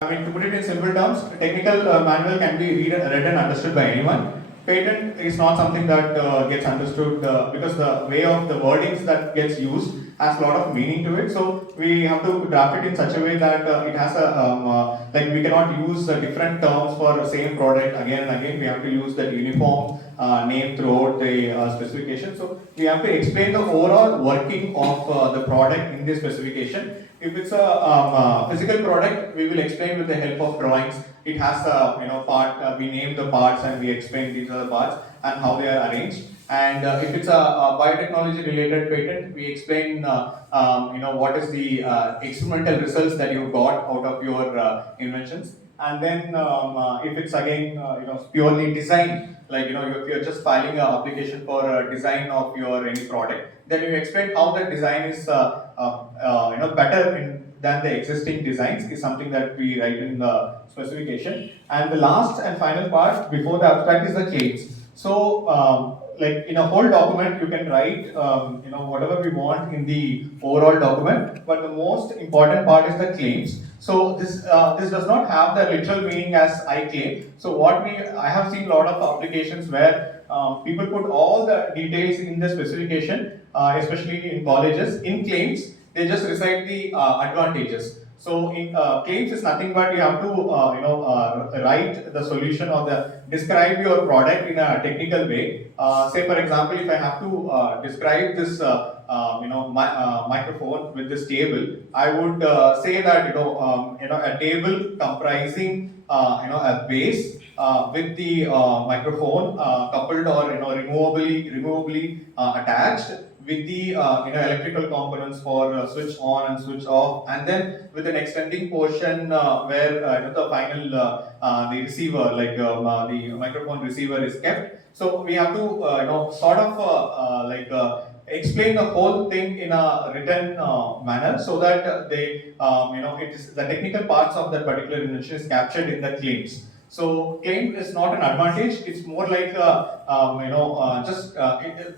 I mean, to put it in simple terms, a technical manual can be read and understood by anyone. Patent is not something that gets understood because the way of the wordings that gets used has a lot of meaning to it. So we have to draft it in such a way that it has a like we cannot use different terms for the same product again and again. We have to use that uniform name throughout the specification. So we have to explain the overall working of the product in this specification. If it's a physical product, we will explain with the help of drawings. It has a part. We name the parts and we explain these are the parts and how they are arranged. And if it's a biotechnology related patent, we explain what is the experimental results that you got out of your inventions. And then if it's again purely design, like if you're just filing an application for a design of your any product, then you explain how the design is better than the existing designs is something that we write in the specification. And the last and final part before the abstract is the claims. So like in a whole document, you can write whatever we want in the overall document, but the most important part is the claims. So this does not have the literal meaning as I claim. So I have seen a lot of applications where people put all the details in the specification, especially in colleges. In claims, they just recite the advantages. So in claims is nothing but you have to write the solution or describe your product in a technical way. Say for example, if I have to describe this microphone with this table, I would say that a table comprising a base with the microphone coupled or removably attached with the electrical components for switch on and switch off, and then with an extending portion where the final the receiver, like the microphone receiver, is kept. So we have to sort of explain the whole thing in a written manner so that it is the technical parts of that particular invention is captured in the claims. So claim is not an advantage; it's more like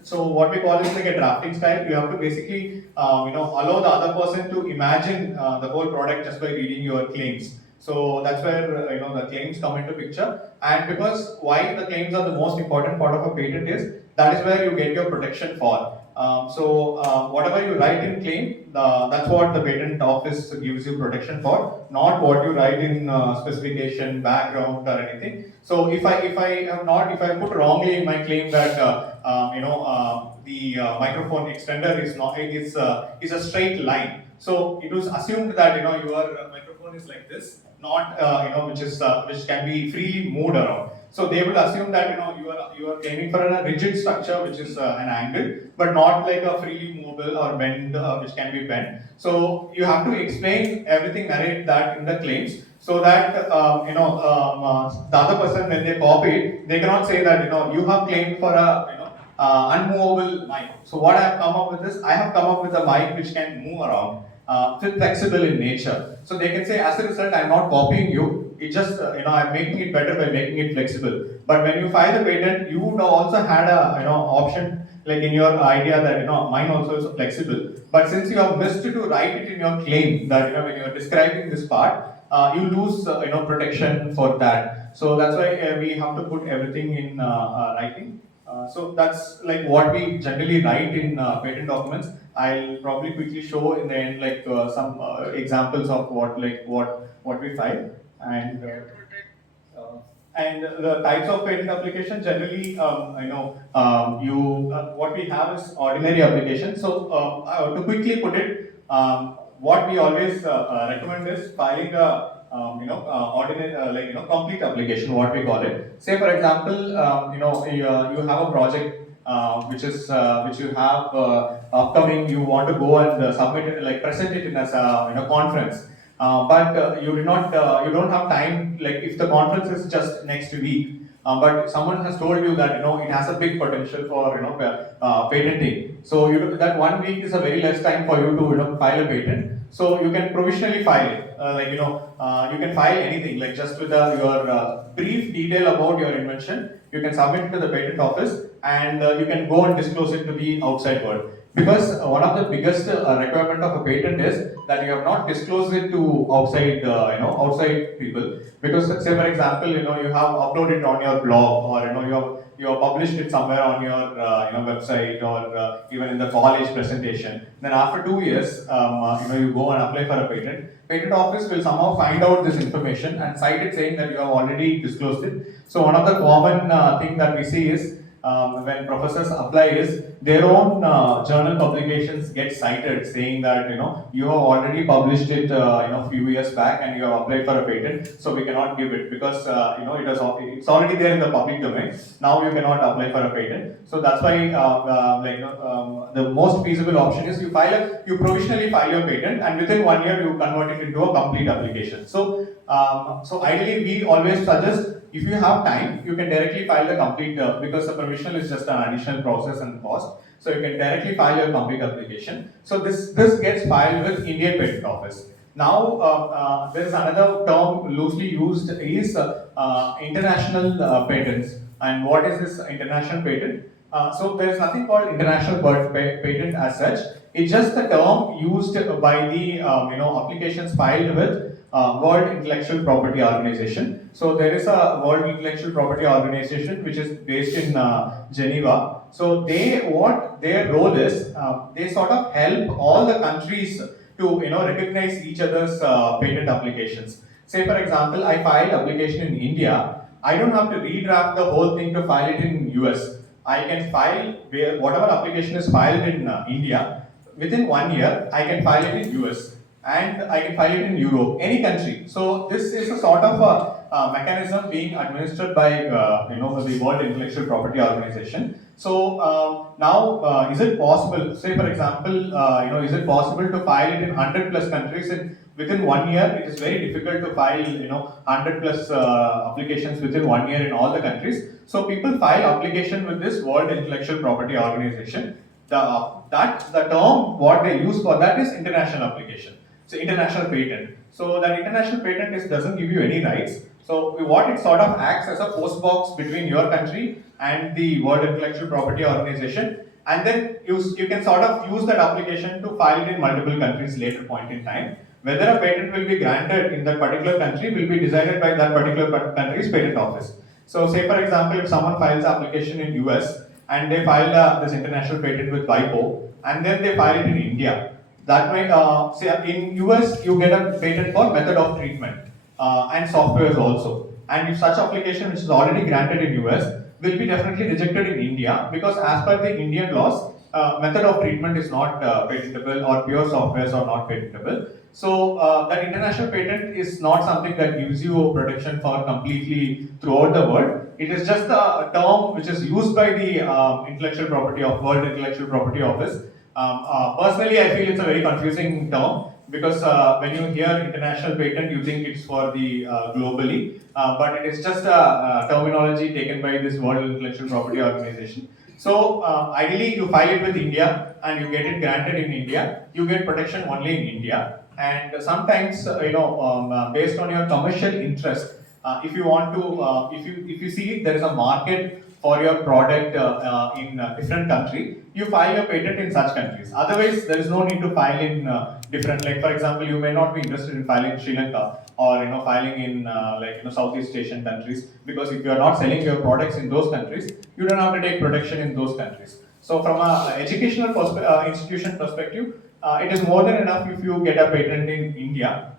so what we call is like a drafting style. You have to basically allow the other person to imagine the whole product just by reading your claims. So that's where the claims come into picture. And because why the claims are the most important part of a patent is that is where you get your protection for. Whatever you write in claim, that's what the patent office gives you protection for, not what you write in specification, background, or anything. So if I put wrongly in my claim that the microphone extender is a straight line. So it was assumed that your microphone is like this, not which can be freely moved around. So they will assume that you are aiming for a rigid structure which is an angle, but not like a freely movable or bend which can be bent. So you have to explain everything, narrate that in the claims, so that the other person when they copy it, they cannot say that you have claimed for a unmovable mic. So what I have come up with is I have come up with a mic which can move around, flexible in nature. So they can say as a result I am not copying you. It just I'm making it better by making it flexible. But when you file the patent, you would also had a option like in your idea that mine also is flexible. But since you have missed to write it in your claim that when you are describing this part, you lose protection for that. So that's why we have to put everything in writing. So that's like what we generally write in patent documents. I'll probably quickly show in the end like some examples of what we file. And and the types of patent application generally, what we have is ordinary application. So to quickly put it, what we always recommend is filing a ordinary complete application, what we call it. Say for example, you have a project which you have upcoming. You want to go and submit it, like present it in as a conference. But you don't have time, like if the conference is just next week, but someone has told you that it has a big potential for patenting. So that 1 week is a very less time for you to file a patent. So you can provisionally file it, you can file anything like just with your brief detail about your invention. you can submit it to the patent office, and you can go and disclose it to the outside world. Because one of the biggest requirement of a patent is that you have not disclosed it to outside people. Because say for example, you have uploaded it on your blog, or you have published it somewhere on your website, or even in the college presentation. Then after 2 years, you go and apply for a patent. Patent office will somehow find out this information and cite it saying that you have already disclosed it. So one of the common thing that we see is when professors apply is their own journal publications get cited saying that you have already published it few years back and you have applied for a patent, so we cannot give it because it's already there in the public domain. Now you cannot apply for a patent. So that's why the most feasible option is you provisionally file your patent, and within 1 year you convert it into a complete application. So ideally we always suggest, if you have time, you can directly file the complete, because the provisional is just an additional process and cost. So you can directly file your complete application. So this gets filed with Indian Patent Office. Now there is another term loosely used is international patents. And what is this international patent? So there is nothing called international patent as such. It's just the term used by the applications filed with World Intellectual Property Organization. So there is a World Intellectual Property Organization which is based in Geneva. So what their role is, they sort of help all the countries to recognize each other's patent applications. Say for example, I filed application in India. I don't have to redraft the whole thing to file it in US. I can file whatever application is filed in India. Within 1 year, I can file it in US, and I can file it in Europe, any country. So this is a sort of a mechanism being administered by the World Intellectual Property Organization. So now, is it possible? Say for example, is it possible to file it in 100 plus countries within 1 year? It is very difficult to file 100 plus applications within 1 year in all the countries. So people file application with this World Intellectual Property Organization. The term what they use for that is international application. So international patent. So that international patent doesn't give you any rights. So what it sort of acts as a post box between your country and the World Intellectual Property Organization, and then you can sort of use that application to file it in multiple countries later point in time. Whether a patent will be granted in that particular country will be decided by that particular country's patent office. So say for example, if someone files an application in US and they file this international patent with WIPO, and then they file it in India. That way, say in US you get a patent for method of treatment and softwares also. And if such application which is already granted in US will be definitely rejected in India, because as per the Indian laws, method of treatment is not patentable, or pure softwares are not patentable. So that international patent is not something that gives you protection for completely throughout the world. It is just a term which is used by the World Intellectual Property Office. Personally, I feel it's a very confusing term, because when you hear international patent, you think it's for the globally, but it is just a terminology taken by this World Intellectual Property Organization. So ideally, you file it with India and you get it granted in India. You get protection only in India. And sometimes, based on your commercial interest, if you want to, if you see there is a market for your product in a different country, you file your patent in such countries. Otherwise, there is no need to file in different. Like for example, you may not be interested in filing in Sri Lanka, or filing in Southeast Asian countries, because if you are not selling your products in those countries, you don't have to take protection in those countries. So from an educational institution perspective, it is more than enough if you get a patent in India,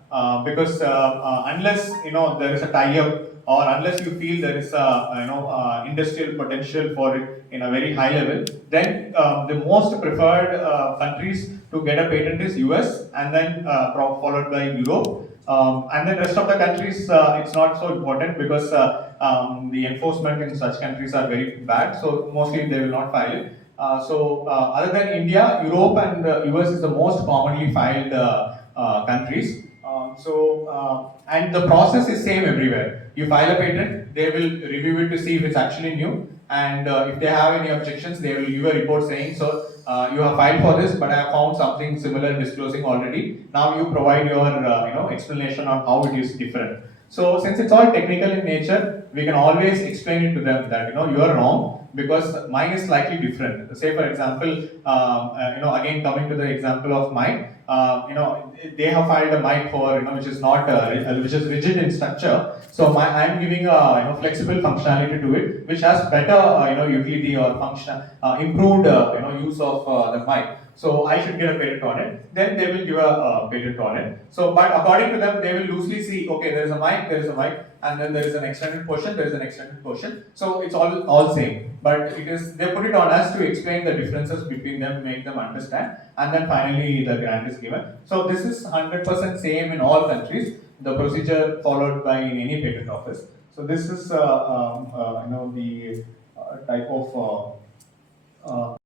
because unless there is a tie-up, or unless you feel there is a industrial potential for it in a very high level, then the most preferred countries to get a patent is US, and then followed by Europe, and then rest of the countries it's not so important, because the enforcement in such countries are very bad, so mostly they will not file it. So other than India, Europe and US is the most commonly filed countries. And the process is same everywhere. You file a patent, they will review it to see if it's actually new, and if they have any objections, they will give a report saying, so you have filed for this, but I have found something similar disclosing already. Now you provide your explanation on how it is different. So since it's all technical in nature, we can always explain it to them that you are wrong because mine is slightly different. Say for example, again coming to the example of mine, they have filed a mic for which is not which is rigid in structure. So I am giving a flexible functionality to it, which has better utility or function, improved use of the mic. So I should get a patent on it. Then they will give a patent on it. So, but according to them, they will loosely see, okay, there is a mic, and then there is an extended portion, there is an extended portion. So it's all same. But it is they put it on us to explain the differences between them, make them understand, and then finally the grant is given. So this is 100% same in all countries. The procedure followed by in any patent office. So this is the type of